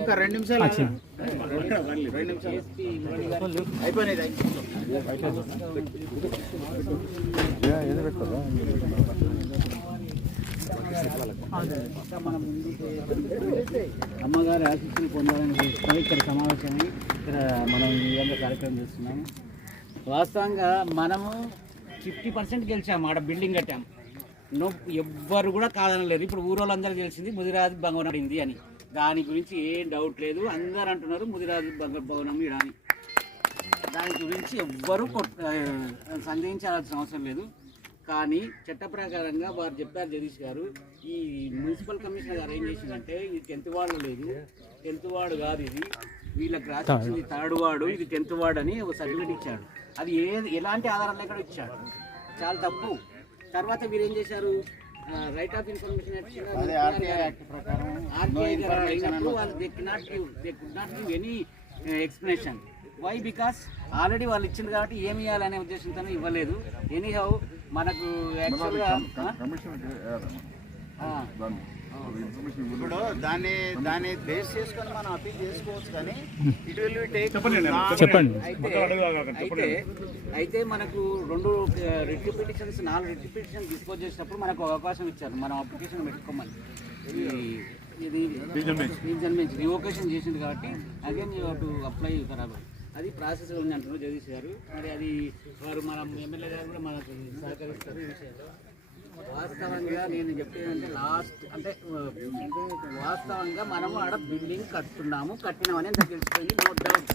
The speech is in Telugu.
ఒక 2 నిమిషాలు అయిపోయినాయి. అమ్మగారి ఆశీస్సులు పొందాలని ఇక్కడ సమావేశమై ఇక్కడ మనం ఈ విధంగా కార్యక్రమం చేస్తున్నాము. వాస్తవంగా మనము 50% గెలిచాము, ఆడ బిల్డింగ్ కట్టాము. ఎవ్వరు కూడా కాదనలేరు. ఇప్పుడు ఊరోళ్ళందరూ తెలిసింది ముదిరాజు భవనం అని, దాని గురించి ఏం డౌట్ లేదు. అందరూ అంటున్నారు ముదిరాజు భవనం ఇడాని, దాని గురించి ఎవ్వరూ సందేహించాల్సిన అవసరం లేదు. కానీ చట్ట ప్రకారంగా వారు చెప్పారు జగదీష్ గారు, ఈ మున్సిపల్ కమిషనర్ గారు ఏం చేసిందంటే ఇది 10th వార్డు లేదు, 10th వార్డు కాదు, ఇది వీళ్ళకి రాసింది 3rd వార్డు, ఇది 10th వార్డు అని ఒక సర్టిఫికేట్ ఇచ్చాడు. అది ఎలాంటి ఆధారం లేకుండా ఇచ్చాడు, చాలా తప్పు. తర్వాత వీరు ఏం చేశారు, right of information any explanation. Why? Because already వాళ్ళు ఇచ్చింది కాబట్టి ఏమి ఇవ్వాలనే ఉద్దేశంతో ఇవ్వలేదు. ఎనీహౌ మనకు యాక్చువల్గా ఇప్పుడు దాన్ని బేస్ చేసుకొని మనం అపీల్ చేసుకోవచ్చు, కానీ ఇట్ విల్ చెప్పండి. అయితే మనకు 2 writ petitions 4 writ petition dispose చేసినప్పుడు మనకు అవకాశం ఇచ్చారు మనం అప్లికేషన్ పెట్టుకోమని. ఇది రీజన్ బెంచ్ రివోకేషన్ చేసింది కాబట్టి again you have to apply బరాబర్. అది ప్రాసెస్ ఉంది అంటున్నారు జగదీష్ గారు. మరి అది వారు మన ఎమ్మెల్యే గారు కూడా మనకు సహకరిస్తారు ఈ విషయంలో. వాస్తవంగా నేను చెప్పేదంటే వాస్తవంగా మనము ఆడ బిల్డింగ్ కట్టున్నాము, కట్టినామని తెలిసిపోయింది, నో డౌట్.